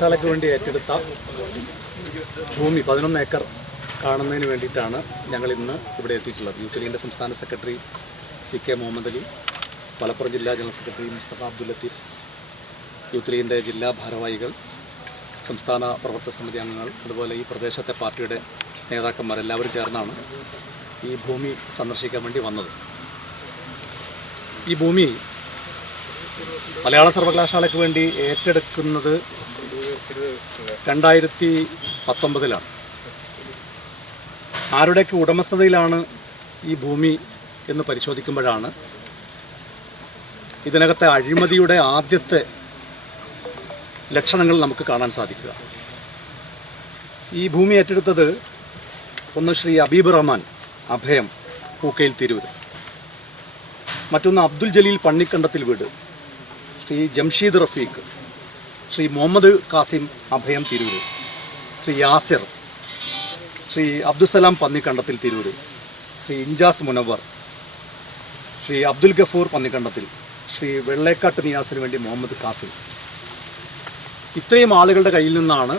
ശാലയ്ക്ക് വേണ്ടി ഏറ്റെടുത്ത ഭൂമി 11 ഏക്കർ കാണുന്നതിന് വേണ്ടിയിട്ടാണ് ഞങ്ങൾ ഇന്ന് ഇവിടെ എത്തിയിട്ടുള്ളത്. യൂത്ത് ലീഗിൻ്റെ സംസ്ഥാന സെക്രട്ടറി CK മുഹമ്മദ് അലി, മലപ്പുറം ജില്ലാ general secretary Mustafa Abdul Latheef, youth ലീഗിൻ്റെ ജില്ലാ ഭാരവാഹികൾ, സംസ്ഥാന പ്രവർത്തക സമിതി അംഗങ്ങൾ, അതുപോലെ ഈ പ്രദേശത്തെ പാർട്ടിയുടെ നേതാക്കന്മാർ എല്ലാവരും ചേർന്നാണ് ഈ ഭൂമി സന്ദർശിക്കാൻ വേണ്ടി വന്നത്. ഈ ഭൂമി മലയാള സർവകലാശാലയ്ക്ക് വേണ്ടി ഏറ്റെടുക്കുന്നത് 2019 ആരുടെയൊക്കെ ഉടമസ്ഥതയിലാണ് ഈ ഭൂമി എന്ന് പരിശോധിക്കുമ്പോഴാണ് ഇതിനകത്തെ അഴിമതിയുടെ ആദ്യത്തെ ലക്ഷണങ്ങൾ നമുക്ക് കാണാൻ സാധിക്കുക. ഈ ഭൂമി ഏറ്റെടുത്തത് ഒന്ന് ശ്രീ ഹബീബ് റഹ്മാൻ അഭയം പൂക്കയിൽ തിരൂർ, മറ്റൊന്ന് അബ്ദുൽ ജലീൽ പണ്ണിക്കണ്ടത്തിൽ വീട്, ശ്രീ ജംഷീദ് റഫീഖ്, ശ്രീ മുഹമ്മദ് കാസിം അഭയം തിരൂർ, ശ്രീ യാസിർ, ശ്രീ അബ്ദുസലാം പന്നിക്കണ്ടത്തിൽ തിരൂർ, ശ്രീ ഇൻജാസ് മുനവർ, ശ്രീ അബ്ദുൽ ഗഫൂർ പന്നിക്കണ്ടത്തിൽ, ശ്രീ വെള്ളേക്കാട്ട് നിയാസിന് വേണ്ടി മുഹമ്മദ് കാസിം. ഇത്രയും ആളുകളുടെ കയ്യിൽ നിന്നാണ്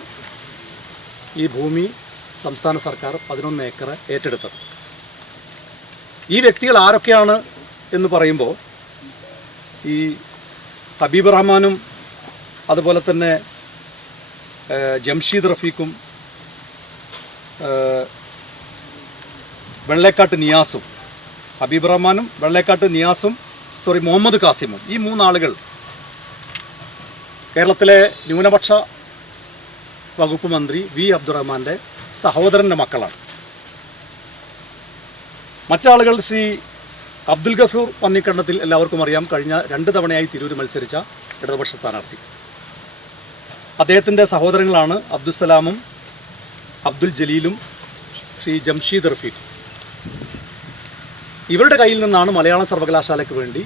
ഈ ഭൂമി സംസ്ഥാന സർക്കാർ 11 ഏക്കർ ഏറ്റെടുത്തത്. ഈ വ്യക്തികൾ ആരൊക്കെയാണ് എന്ന് പറയുമ്പോൾ ഈ ഹബീബ് റഹ്മാനും അതുപോലെ തന്നെ ജംഷീദ് റഫീഖും വെള്ളേക്കാട്ട് നിയാസും, ഹബീബ് റഹ്മാനും വെള്ളേക്കാട്ട് നിയാസും മുഹമ്മദ് കാസിമും, ഈ 3 ആളുകൾ കേരളത്തിലെ ന്യൂനപക്ഷ വകുപ്പ് മന്ത്രി വി അബ്ദുറഹ്മാൻ്റെ സഹോദരൻ്റെ മക്കളാണ്. മറ്റാളുകൾ ശ്രീ അബ്ദുൽ ഗഫൂർ പന്നിക്കണ്ടത്തിൽ എല്ലാവർക്കും അറിയാം, കഴിഞ്ഞ 2 തവണയായി തിരൂർ മത്സരിച്ച ഇടതുപക്ഷ സ്ഥാനാർത്ഥി. അദ്ദേഹത്തിൻ്റെ സഹോദരങ്ങളാണ് അബ്ദുസലാമും അബ്ദുൽ ജലീലും ശ്രീ ജംഷീദ് റഫീഖ്. ഇവരുടെ കയ്യിൽ നിന്നാണ് മലയാള സർവകലാശാലയ്ക്ക് വേണ്ടി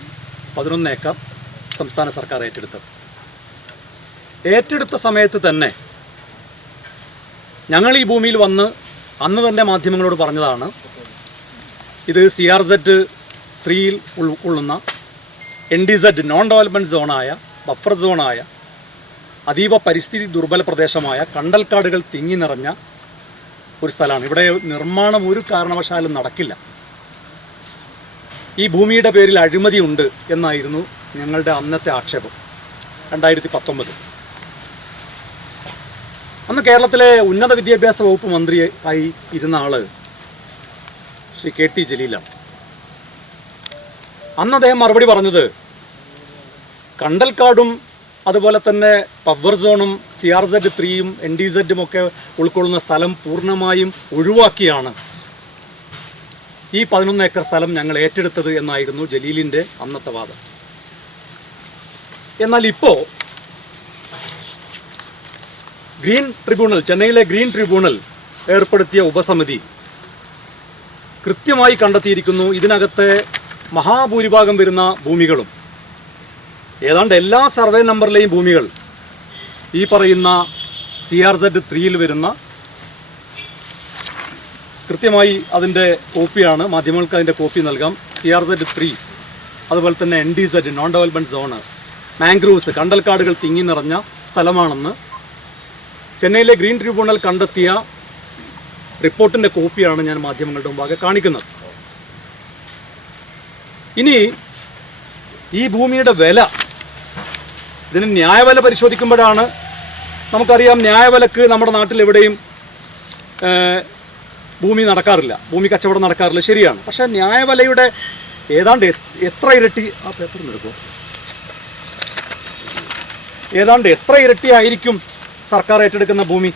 11 ഏക്കർ സംസ്ഥാന സർക്കാർ ഏറ്റെടുത്തത്. ഏറ്റെടുത്ത സമയത്ത് തന്നെ ഞങ്ങൾ ഈ ഭൂമിയിൽ വന്ന് അന്ന് തന്നെ മാധ്യമങ്ങളോട് പറഞ്ഞതാണ്, ഇത് CRZ 3 ഉൾക്കൊള്ളുന്ന NDZ നോൺ ഡെവലപ്മെൻറ്റ് സോണായ, ബഫർ സോണായ, അതീവ പരിസ്ഥിതി ദുർബല പ്രദേശമായ കണ്ടൽക്കാടുകൾ തിങ്ങി നിറഞ്ഞ ഒരു സ്ഥലമാണ്. ഇവിടെ നിർമ്മാണം ഒരു കാരണവശാലും നടക്കില്ല. ഈ ഭൂമിയുടെ പേരിൽ അഴിമതിയുണ്ട് എന്നായിരുന്നു ഞങ്ങളുടെ അന്നത്തെ ആക്ഷേപം. 2019 അന്ന് കേരളത്തിലെ ഉന്നത വിദ്യാഭ്യാസ വകുപ്പ് മന്ത്രി ആയി ഇരുന്ന ആൾ ശ്രീ KT ജലീലാണ്. അന്ന് അദ്ദേഹം മറുപടി പറഞ്ഞത്, കണ്ടൽക്കാടും അതുപോലെ തന്നെ പവർ സോണും CRZ 3 NDZ ഒക്കെ ഉൾക്കൊള്ളുന്ന സ്ഥലം പൂർണ്ണമായും ഒഴിവാക്കിയാണ് ഈ 11 ഏക്കർ സ്ഥലം ഞങ്ങൾ ഏറ്റെടുത്തത് എന്നായിരുന്നു ജലീലിൻ്റെ അന്നത്തെ വാദം. എന്നാൽ ഇപ്പോൾ ഗ്രീൻ ട്രിബ്യൂണൽ, ചെന്നൈയിലെ ഗ്രീൻ ട്രിബ്യൂണൽ ഏർപ്പെടുത്തിയ ഉപസമിതി കൃത്യമായി കണ്ടെത്തിയിരിക്കുന്നു, ഇതിനകത്തെ മഹാഭൂരിഭാഗം വരുന്ന ഭൂമികളും, ഏതാണ്ട് എല്ലാ സർവേ നമ്പറിലെയും ഭൂമികൾ ഈ പറയുന്ന CRZ 3 വരുന്ന, കൃത്യമായി അതിൻ്റെ കോപ്പിയാണ്, മാധ്യമങ്ങൾക്ക് അതിൻ്റെ കോപ്പി നൽകാം. CRZ 3 അതുപോലെ തന്നെ NDZ non development zone, mangroves, കണ്ടൽക്കാടുകൾ തിങ്ങി നിറഞ്ഞ സ്ഥലമാണെന്ന് ചെന്നൈയിലെ ഗ്രീൻ ട്രിബ്യൂണൽ കണ്ടെത്തിയ റിപ്പോർട്ടിൻ്റെ കോപ്പിയാണ് ഞാൻ മാധ്യമങ്ങളുടെ മുമ്പാകെ കാണിക്കുന്നത്. ഇനി ഈ ഭൂമിയുടെ വില, ഇതിന് ന്യായവില പരിശോധിക്കുമ്പോഴാണ് നമുക്കറിയാം, ന്യായവിലക്ക് നമ്മുടെ നാട്ടിൽ എവിടെയും ഭൂമി നടക്കാറില്ല, ഭൂമി കച്ചവടം നടക്കാറില്ല, ശരിയാണ്. പക്ഷേ ന്യായവിലയുടെ ഏതാണ്ട് എത്ര ഇരട്ടി, ആ പേപ്പറിൽ എടുക്കുമോ, ഏതാണ്ട് എത്ര ഇരട്ടിയായിരിക്കും സർക്കാർ ഏറ്റെടുക്കുന്ന ഭൂമി?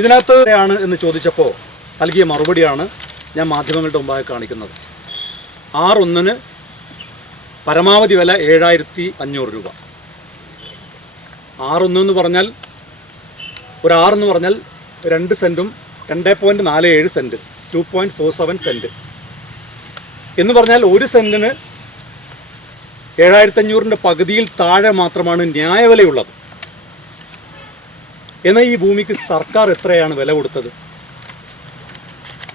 ഇതിനകത്ത് ആണ് എന്ന് ചോദിച്ചപ്പോൾ നൽകിയ മറുപടിയാണ് ഞാൻ മാധ്യമങ്ങളുടെ മുമ്പാകെ കാണിക്കുന്നത്. 6/1 പരമാവധി വില 7500 രൂപ. 6/1 എന്ന് പറഞ്ഞാൽ, ഒരു 6 എന്ന് പറഞ്ഞാൽ 2 സെൻറ്റും 2.47 സെൻറ്റ്, 2.47 സെൻറ്റ് എന്ന് പറഞ്ഞാൽ 1 സെൻറ്റിന് 7500ൻ്റെ പകുതിയിൽ താഴെ മാത്രമാണ് ന്യായവിലയുള്ളത്. എന്നാൽ ഈ ഭൂമിക്ക് സർക്കാർ എത്രയാണ് വില കൊടുത്തത്?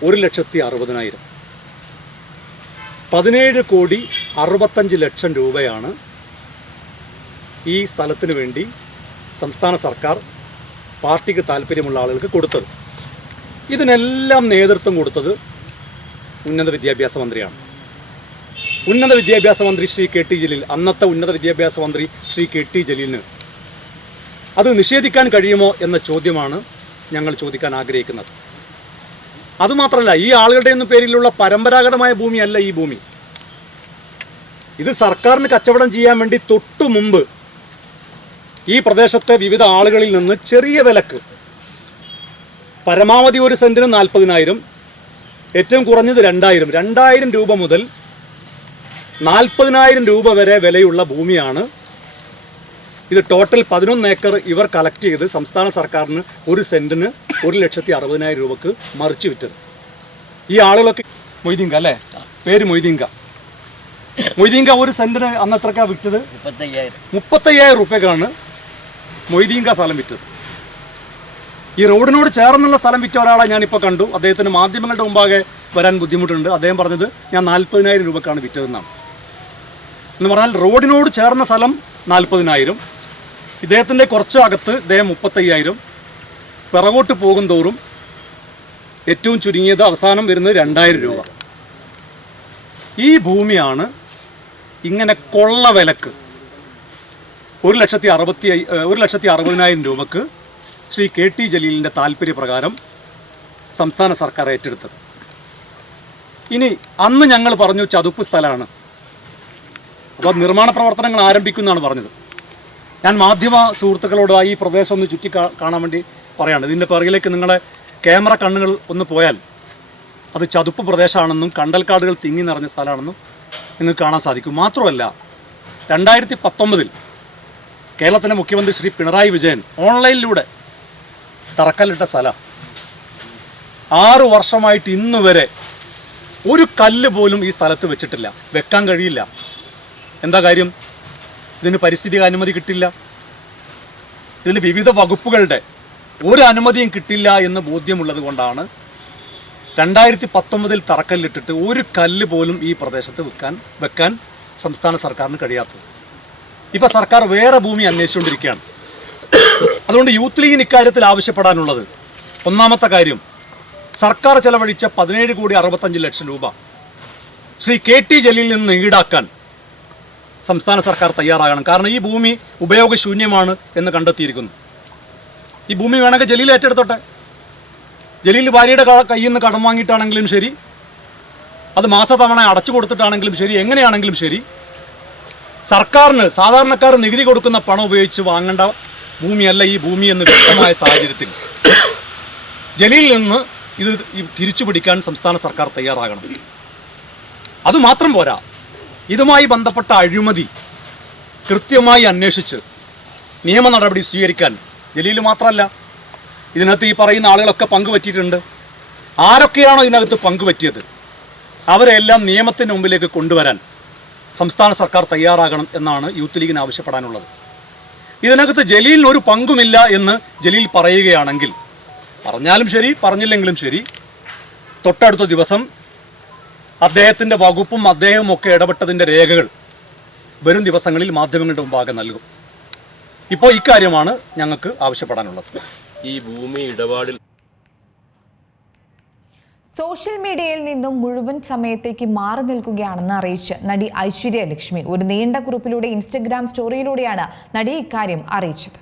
1,60,000. 17,65,00,000 രൂപയാണ് ഈ സ്ഥലത്തിന് വേണ്ടി സംസ്ഥാന സർക്കാർ പാർട്ടിക്ക് താല്പര്യമുള്ള ആളുകൾക്ക് കൊടുത്തത്. ഇതിനെല്ലാം നേതൃത്വം കൊടുത്തത് ഉന്നത വിദ്യാഭ്യാസ മന്ത്രിയാണ്. ഉന്നത വിദ്യാഭ്യാസ മന്ത്രി ശ്രീ കെ ടി ജലീൽ, അന്നത്തെ ഉന്നത വിദ്യാഭ്യാസ മന്ത്രി ശ്രീ കെ ടി ജലീലിന് അത് നിഷേധിക്കാൻ കഴിയുമോ എന്ന ചോദ്യമാണ് ഞങ്ങൾ ചോദിക്കാൻ ആഗ്രഹിക്കുന്നത്. അതുമാത്രമല്ല, ഈ ആളുകളുടെ ഒന്നും പേരിലുള്ള പരമ്പരാഗതമായ ഭൂമിയല്ല ഈ ഭൂമി. ഇത് സർക്കാരിന് കച്ചവടം ചെയ്യാൻ വേണ്ടി തൊട്ടു മുമ്പ് ഈ പ്രദേശത്തെ വിവിധ ആളുകളിൽ നിന്ന് ചെറിയ വിലക്ക്, പരമാവധി ഒരു സെൻറ്റിന് 40,000, ഏറ്റവും കുറഞ്ഞത് 2,000 രൂപ മുതൽ 40,000 രൂപ വരെ വിലയുള്ള ഭൂമിയാണ്. ഇത് ടോട്ടൽ 11 ഏക്കർ ഇവർ കളക്ട് ചെയ്ത് സംസ്ഥാന സർക്കാരിന് ഒരു സെൻറ്റിന് 1,60,000 രൂപക്ക് മറിച്ച് വിറ്റത്. ഈ ആളുകളൊക്കെ മൊയ്തീങ്ക അല്ലേ, പേര് മൊയ്തീങ്ക. മൊയ്തീങ്ക ഒരു സെൻറ്റിന് അന്ന് എത്രക്കാണ് വിറ്റത്? 35,000 രൂപയ്ക്കാണ് മൊയ്തീങ്ക സ്ഥലം വിറ്റത്. ഈ റോഡിനോട് ചേർന്നുള്ള സ്ഥലം വിറ്റ ഒരാളെ ഞാനിപ്പോൾ കണ്ടു. അദ്ദേഹത്തിന് മാധ്യമങ്ങളുടെ മുമ്പാകെ വരാൻ ബുദ്ധിമുട്ടുണ്ട്. അദ്ദേഹം പറഞ്ഞത് ഞാൻ 40,000 രൂപക്കാണ് വിറ്റതെന്നാണ്. എന്ന് പറഞ്ഞാൽ റോഡിനോട് ചേർന്ന സ്ഥലം 40,000, ഇദ്ദേഹത്തിൻ്റെ കുറച്ച് അകത്ത് ഇദ്ദേഹം 35,000, പിറകോട്ട് പോകും തോറും ഏറ്റവും ചുരുങ്ങിയത് അവസാനം വരുന്നത് 2,000 രൂപ. ഈ ഭൂമിയാണ് ഇങ്ങനെ കൊള്ള വിലക്ക് 1,60,000 രൂപക്ക് ശ്രീ കെ ടി ജലീലിൻ്റെ താല്പര്യപ്രകാരം സംസ്ഥാന സർക്കാർ ഏറ്റെടുത്തത്. ഇനി അന്ന് ഞങ്ങൾ പറഞ്ഞു ചതുപ്പ് സ്ഥലമാണ്, അപ്പോൾ നിർമ്മാണ പ്രവർത്തനങ്ങൾ ആരംഭിക്കുമെന്നാണ് പറഞ്ഞത്. ഞാൻ മാധ്യമ സുഹൃത്തുക്കളോട് ഈ പ്രദേശം ഒന്ന് ചുറ്റി കാണാൻ വേണ്ടി പറയാണ്. ഇതിൻ്റെ പിറകിലേക്ക് നിങ്ങളെ ക്യാമറ കണ്ണുകൾ ഒന്ന് പോയാൽ അത് ചതുപ്പ് പ്രദേശമാണെന്നും കണ്ടൽക്കാടുകൾ തിങ്ങി നിറഞ്ഞ സ്ഥലമാണെന്നും നിങ്ങൾക്ക് കാണാൻ സാധിക്കും. മാത്രമല്ല, 2019 കേരളത്തിൻ്റെ മുഖ്യമന്ത്രി ശ്രീ പിണറായി വിജയൻ ഓൺലൈനിലൂടെ തറക്കല്ലിട്ട സ്ഥലം 6 വർഷമായിട്ട് ഇന്ന് വരെ ഒരു കല്ല് പോലും ഈ സ്ഥലത്ത് വെച്ചിട്ടില്ല, വെക്കാൻ കഴിയില്ല. എന്താ കാര്യം? ഇതിന് പരിസ്ഥിതി അനുമതി കിട്ടില്ല, ഇതിന് വിവിധ വകുപ്പുകളുടെ ഒരു അനുമതിയും കിട്ടില്ല എന്ന് ബോധ്യമുള്ളത് കൊണ്ടാണ് 2019 തറക്കല്ലിട്ടിട്ട് ഒരു കല്ല് പോലും ഈ പ്രദേശത്ത് വെക്കാൻ സംസ്ഥാന സർക്കാരിന് കഴിയാത്തത്. ഇപ്പോൾ സർക്കാർ വേറെ ഭൂമി അന്വേഷിച്ചുകൊണ്ടിരിക്കുകയാണ്. അതുകൊണ്ട് യൂത്ത് ലീഗിന് ഇക്കാര്യത്തിൽ ആവശ്യപ്പെടാനുള്ളത്, ഒന്നാമത്തെ കാര്യം, സർക്കാർ ചെലവഴിച്ച 17,65,00,000 രൂപ ശ്രീ കെ ടി ജലീലിൽ നിന്ന് ഈടാക്കാൻ സംസ്ഥാന സർക്കാർ തയ്യാറാകണം. കാരണം ഈ ഭൂമി ഉപയോഗശൂന്യമാണ് എന്ന് കണ്ടെത്തിയിരിക്കുന്നു. ഈ ഭൂമി വേണമെങ്കിൽ ജലീൽ ഏറ്റെടുത്തോട്ടെ. ജലീൽ ഭാര്യയുടെ കയ്യിൽ നിന്ന് കടം വാങ്ങിയിട്ടാണെങ്കിലും ശരി, അത് മാസത്തവണ അടച്ചു കൊടുത്തിട്ടാണെങ്കിലും ശരി, എങ്ങനെയാണെങ്കിലും ശരി, സർക്കാരിന് സാധാരണക്കാർ നികുതി കൊടുക്കുന്ന പണം ഉപയോഗിച്ച് വാങ്ങേണ്ട ഭൂമിയല്ല ഈ ഭൂമി എന്ന് വ്യക്തമായ സാഹചര്യത്തിൽ ജലീലിൽ നിന്ന് ഇത് തിരിച്ചു പിടിക്കാൻ സംസ്ഥാന സർക്കാർ തയ്യാറാകണം. അതുമാത്രം പോരാ, ഇതുമായി ബന്ധപ്പെട്ട അഴിമതി കൃത്യമായി അന്വേഷിച്ച് നിയമ നടപടി സ്വീകരിക്കാൻ ജലീൽ മാത്രമല്ല, ഇതിനകത്ത് ഈ പറയുന്ന ആളുകളൊക്കെ പങ്കുപറ്റിയിട്ടുണ്ട്. ആരൊക്കെയാണോ ഇതിനകത്ത് പങ്കുപറ്റിയത് അവരെല്ലാം നിയമത്തിന് മുമ്പിലേക്ക് കൊണ്ടുവരാൻ സംസ്ഥാന സർക്കാർ തയ്യാറാകണം എന്നാണ് യൂത്ത് ലീഗിന് ആവശ്യപ്പെടാനുള്ളത്. ഇതിനകത്ത് ജലീലിന് ഒരു പങ്കുമില്ല എന്ന് ജലീൽ പറയുകയാണെങ്കിൽ, പറഞ്ഞാലും ശരി പറഞ്ഞില്ലെങ്കിലും ശരി, തൊട്ടടുത്ത ദിവസം അദ്ദേഹത്തിൻ്റെ വകുപ്പും അദ്ദേഹവും ഒക്കെ ഇടപെട്ടതിൻ്റെ രേഖകൾ വരും ദിവസങ്ങളിൽ മാധ്യമങ്ങളുടെ മുമ്പാകെ നൽകും. ഇപ്പോൾ ഇക്കാര്യമാണ് ഞങ്ങൾക്ക് ആവശ്യപ്പെടാനുള്ളത്. ഈ ഭൂമി ഇടപാടിൽ സോഷ്യൽ മീഡിയയിൽ നിന്നും മുഴുവൻ സമയത്തേക്ക് മാറി നിൽക്കുകയാണെന്ന് അറിയിച്ച് നടി ഐശ്വര്യ ലക്ഷ്മി ഒരു നീണ്ട കുറിപ്പിലൂടെ ഇൻസ്റ്റഗ്രാം സ്റ്റോറിയിലൂടെയാണ് നടി ഇക്കാര്യം അറിയിച്ചത്.